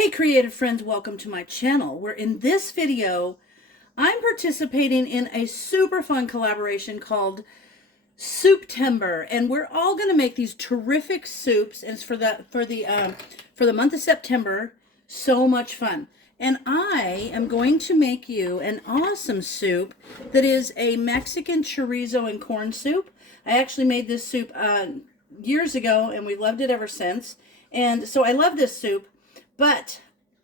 Hey creative friends, welcome to my channel, where in this video I'm participating in a super fun collaboration called Souptember, and we're all going to make these terrific soups, and it's for the month of September. So much fun. And I am going to make you an awesome soup that is a Mexican chorizo and corn soup. I actually made this soup years ago, and we loved it ever since. And so I love this soup. But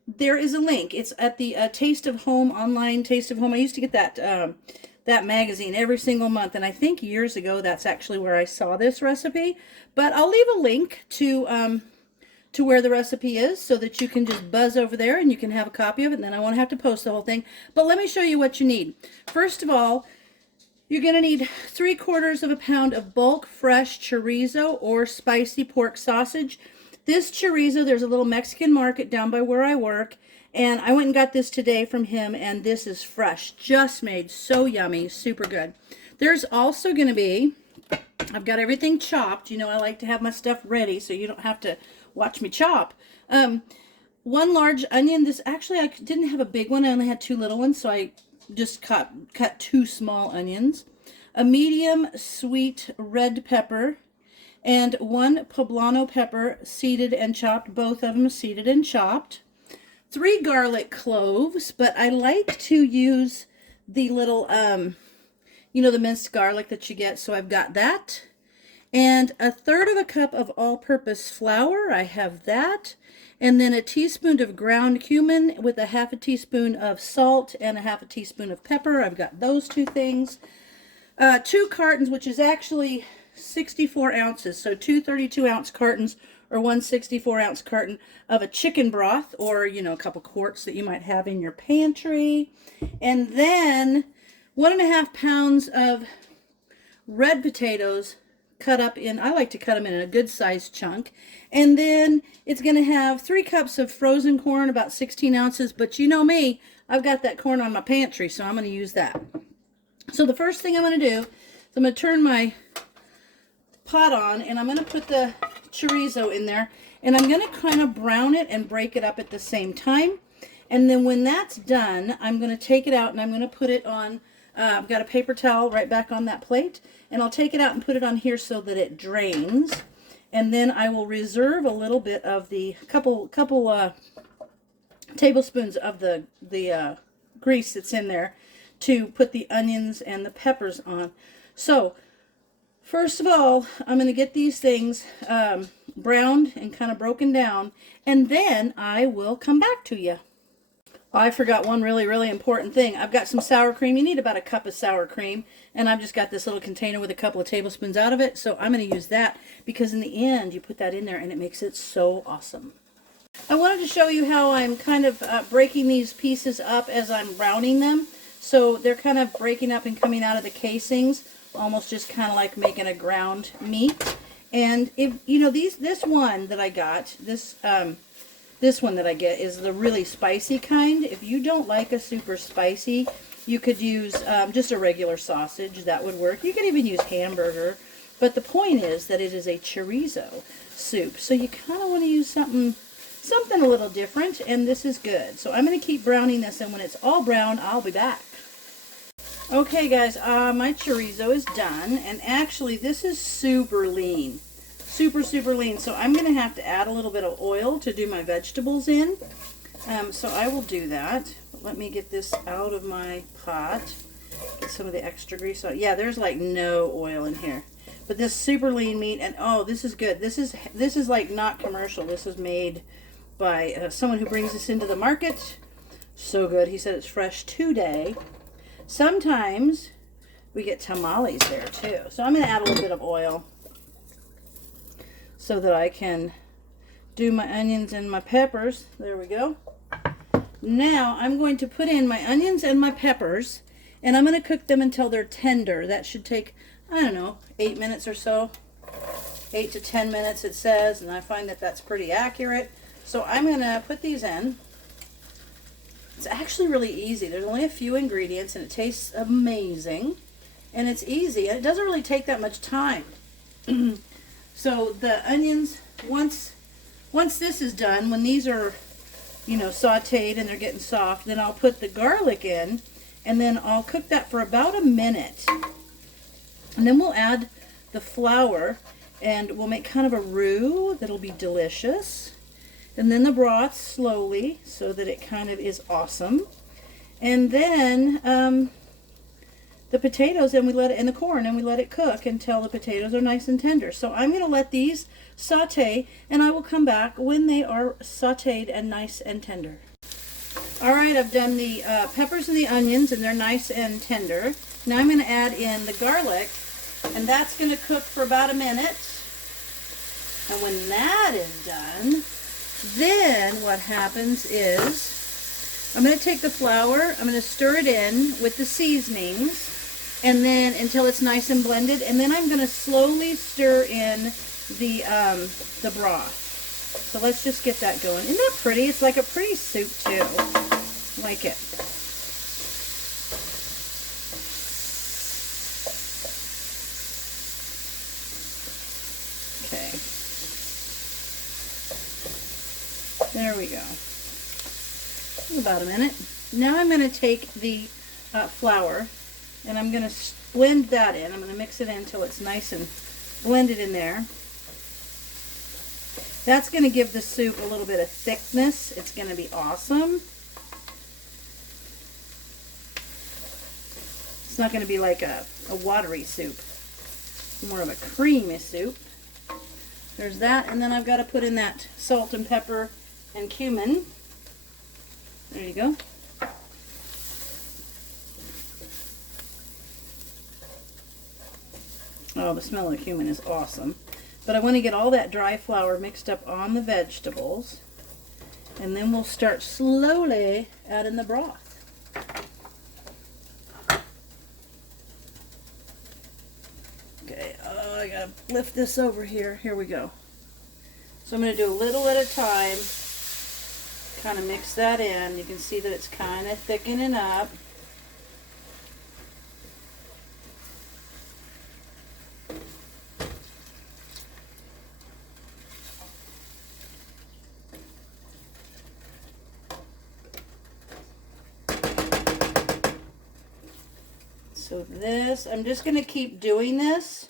there is a link. It's at the Taste of Home, online Taste of Home. I used to get that magazine every single month, and I think years ago that's actually where I saw this recipe. But I'll leave a link to where the recipe is so that you can just buzz over there and you can have a copy of it, and then I won't have to post the whole thing. But let me show you what you need. First of all, you're going to need 3/4 pound of bulk fresh chorizo or spicy pork sausage. This chorizo, there's a little Mexican market down by where I work, and I went and got this today from him, and this is fresh, just made, so yummy, super good. There's also going to be, I've got everything chopped. You know, I like to have my stuff ready so you don't have to watch me chop. 1 large onion. This, actually, I didn't have a big one. I only had 2 little ones, so I just cut 2 small onions. A medium sweet red pepper. And 1 poblano pepper, seeded and chopped, both of them seeded and chopped. 3 garlic cloves, but I like to use the little, you know, the minced garlic that you get, so I've got that. And 1/3 cup of all-purpose flour, I have that. And then a teaspoon of ground cumin with a 1/2 teaspoon of salt and a 1/2 teaspoon of pepper. I've got those 2 things. 2 cartons, which is actually 64 ounces, so 2 32-ounce cartons or 1 64-ounce carton of a chicken broth, or, you know, a couple quarts that you might have in your pantry. And then 1.5 pounds of red potatoes cut up in, I like to cut them in a good sized chunk. And then it's going to have 3 cups of frozen corn, about 16 ounces, but you know me, I've got that corn on my pantry, so I'm going to use that. So the first thing I'm going to do is I'm going to turn my pot on, and I'm going to put the chorizo in there, and I'm going to kind of brown it and break it up at the same time. And then when that's done, I'm going to take it out and I'm going to put it on, I've got a paper towel right back on that plate, and I'll take it out and put it on here so that it drains. And then I will reserve a little bit of the couple tablespoons of the grease that's in there to put the onions and the peppers on. So first of all, I'm going to get these things browned and kind of broken down, and then I will come back to you. I forgot one really important thing. I've got some sour cream. You need about 1 cup of sour cream, and I've just got this little container with a couple of tablespoons out of it, so I'm going to use that because in the end you put that in there and it makes it so awesome. I wanted to show you how I'm kind of breaking these pieces up as I'm browning them, so they're kind of breaking up and coming out of the casings, almost just kind of like making a ground meat. And if you know, this one that I got, this one that I get is the really spicy kind. If you don't like a super spicy, you could use just a regular sausage. That would work. You could even use hamburger, but the point is that it is a chorizo soup, so you kind of want to use something a little different, and this is good. So I'm going to keep browning this, and when it's all brown, I'll be back. Okay guys, my chorizo is done, and actually this is super lean, super lean, so I'm going to have to add a little bit of oil to do my vegetables in. So I will do that. Let me get this out of my pot, get some of the extra grease on. Yeah, there's like no oil in here, but this super lean meat, and oh, this is good. This is like not commercial. This is made by someone who brings this into the market. So good. He said it's fresh today. Sometimes we get tamales there too. So I'm going to add a little bit of oil so that I can do my onions and my peppers. There we go. Now I'm going to put in my onions and my peppers, and I'm going to cook them until they're tender. That should take, I don't know, 8 minutes or so. 8 to 10 minutes it says, and I find that that's pretty accurate. So I'm going to put these in. It's actually really easy. There's only a few ingredients, and it tastes amazing, and it's easy, and it doesn't really take that much time. So the onions, once this is done, when these are you know, sauteed and they're getting soft. Then I'll put the garlic in, and then I'll cook that for about a minute. And then we'll add the flour, and we'll make kind of a roux that'll be delicious. And then the broth slowly, so that it kind of is awesome. And then the potatoes, and we let it, and the corn, and we let it cook until the potatoes are nice and tender. So I'm going to let these saute, and I will come back when they are sauteed and nice and tender. All right, I've done the peppers and the onions, and they're nice and tender. Now I'm going to add in the garlic, and that's going to cook for about a minute. And when that is done, then what happens is I'm going to take the flour, I'm going to stir it in with the seasonings, and then until it's nice and blended, and then I'm going to slowly stir in the broth. So let's just get that going. Isn't that pretty? It's like a pretty soup too. I like it. Okay. There we go. About a minute. Now I'm going to take the flour, and I'm going to blend that in. I'm going to mix it in until it's nice and blended in there. That's going to give the soup a little bit of thickness. It's going to be awesome. It's not going to be like a watery soup. More of a creamy soup. There's that, and then I've got to put in that salt and pepper and cumin. There you go. Oh, the smell of the cumin is awesome. But I want to get all that dry flour mixed up on the vegetables. And then we'll start slowly adding the broth. Okay, oh, I gotta lift this over here. Here we go. So I'm going to do a little at a time. Kind of mix that in. You can see that it's kind of thickening up. So this, I'm just going to keep doing this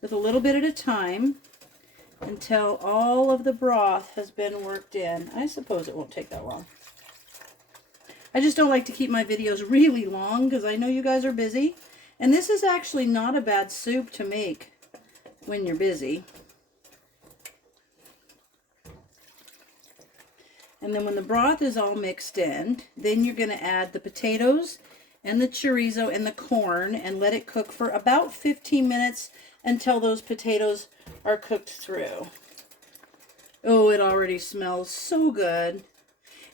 with a little bit at a time until all of the broth has been worked in. I suppose it won't take that long. I just don't like to keep my videos really long because I know you guys are busy. And this is actually not a bad soup to make when you're busy. And then when the broth is all mixed in, then you're going to add the potatoes and the chorizo and the corn and let it cook for about 15 minutes until those potatoes are cooked through. Oh, it already smells so good.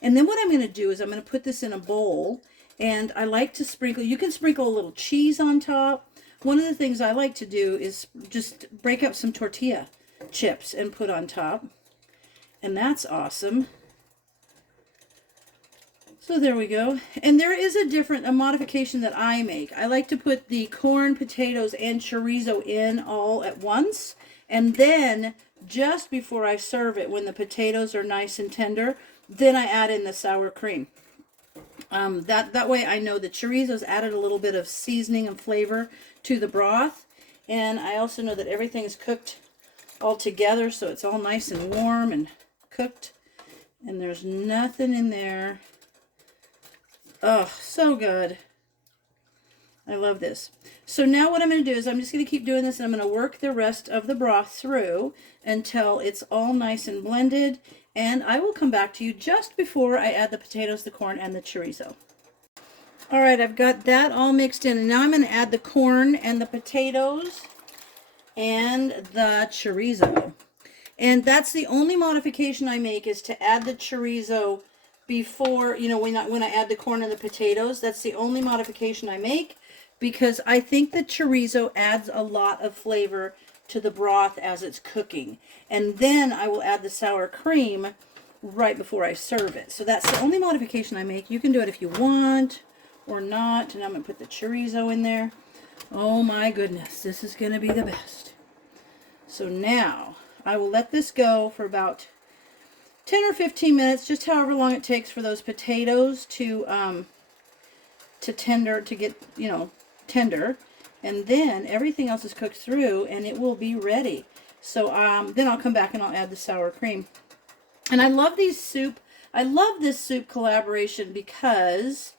And then what I'm going to do is I'm going to put this in a bowl, and I like to sprinkle, you can sprinkle a little cheese on top. One of the things I like to do is just break up some tortilla chips and put on top. And that's awesome. So there we go. And there is a modification that I make. I like to put the corn, potatoes, and chorizo in all at once. And then just before I serve it, when the potatoes are nice and tender, then I add in the sour cream. That way I know the chorizo's added a little bit of seasoning and flavor to the broth. And I also know that everything's cooked all together, so it's all nice and warm and cooked. And there's nothing in there. Oh, so good. I love this. So now what I'm going to do is I'm just going to keep doing this, and I'm going to work the rest of the broth through until it's all nice and blended. And I will come back to you just before I add the potatoes, the corn, and the chorizo. All right, I've got that all mixed in. And now I'm going to add the corn and the potatoes and the chorizo. And that's the only modification I make, is to add the chorizo before, you know, when I add the corn and the potatoes. That's the only modification I make, because I think the chorizo adds a lot of flavor to the broth as it's cooking. And then I will add the sour cream right before I serve it. So that's the only modification I make. You can do it if you want or not. And I'm going to put the chorizo in there. Oh my goodness, this is going to be the best. So now I will let this go for about 10 or 15 minutes, just however long it takes for those potatoes to tender, to get, you know, tender. And then everything else is cooked through and it will be ready. So then I'll come back and I'll add the sour cream. And I love this soup collaboration because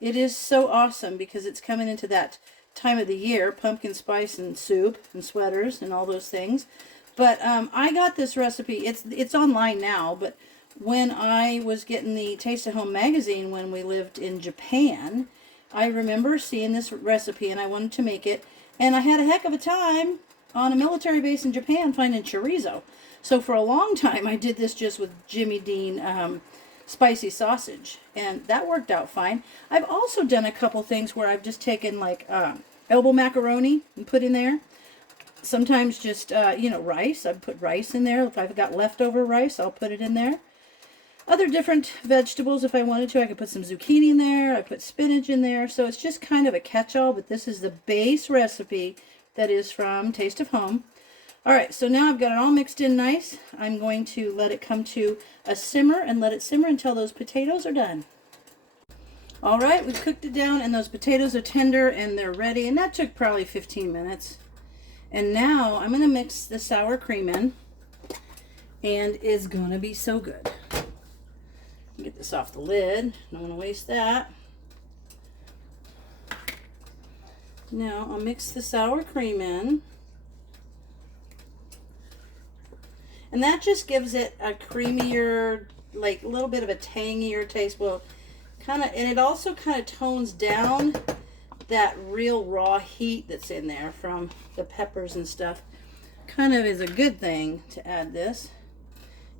it is so awesome, because it's coming into that time of the year, pumpkin spice and soup and sweaters and all those things. But I got this recipe. It's online now, but when I was getting the Taste of Home magazine when we lived in Japan, I remember seeing this recipe and I wanted to make it. And I had a heck of a time on a military base in Japan finding chorizo. So for a long time I did this just with Jimmy Dean spicy sausage, and that worked out fine. I've also done a couple things where I've just taken like elbow macaroni and put in there. Sometimes just, you know, rice. I've put rice in there. If I've got leftover rice, I'll put it in there. Other different vegetables, if I wanted to, I could put some zucchini in there. I put spinach in there. So it's just kind of a catch-all, but this is the base recipe that is from Taste of Home. All right, so now I've got it all mixed in nice. I'm going to let it come to a simmer and let it simmer until those potatoes are done. All right, we've cooked it down and those potatoes are tender and they're ready, and that took probably 15 minutes. And now I'm going to mix the sour cream in, and it's going to be so good. Get this off the lid. Don't want to waste that. Now I'll mix the sour cream in. And that just gives it a creamier, like a little bit of a tangier taste. Well, kind of, and it also kind of tones down that real raw heat that's in there from the peppers and stuff. Kind of is a good thing to add this.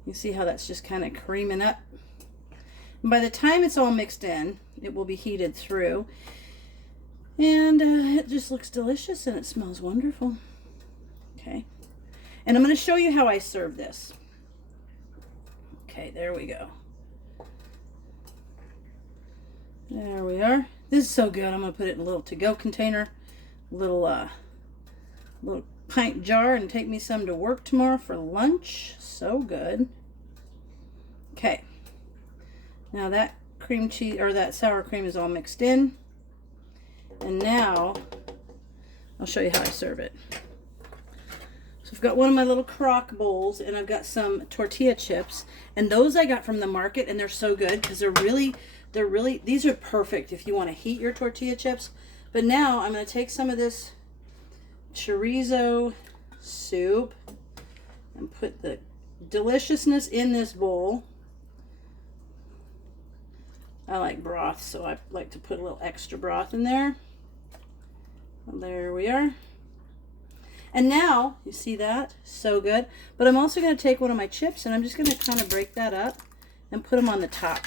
You see how that's just kind of creaming up. And by the time it's all mixed in, it will be heated through. And it just looks delicious and it smells wonderful. Okay. And I'm going to show you how I serve this. Okay, there we go. There we are. This is so good. I'm going to put it in a little to-go container, little pint jar, and take me some to work tomorrow for lunch. So good. Okay. Now that cream cheese, or that sour cream, is all mixed in. And now I'll show you how I serve it. So I've got one of my little crock bowls, and I've got some tortilla chips, and those I got from the market, and they're so good because they're really, these are perfect if you want to heat your tortilla chips. But now I'm going to take some of this chorizo soup and put the deliciousness in this bowl. I like broth, so I like to put a little extra broth in there. Well, there we are. And now, you see that? So good. But I'm also going to take one of my chips, and I'm just going to kind of break that up and put them on the top.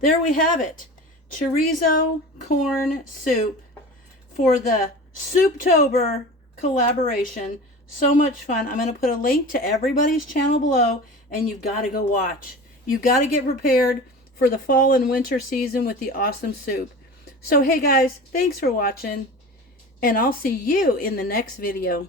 There we have it. Chorizo corn soup for the Souptember collaboration. So much fun. I'm going to put a link to everybody's channel below, and you've got to go watch. You've got to get prepared for the fall and winter season with the awesome soup. So, hey guys, thanks for watching, and I'll see you in the next video.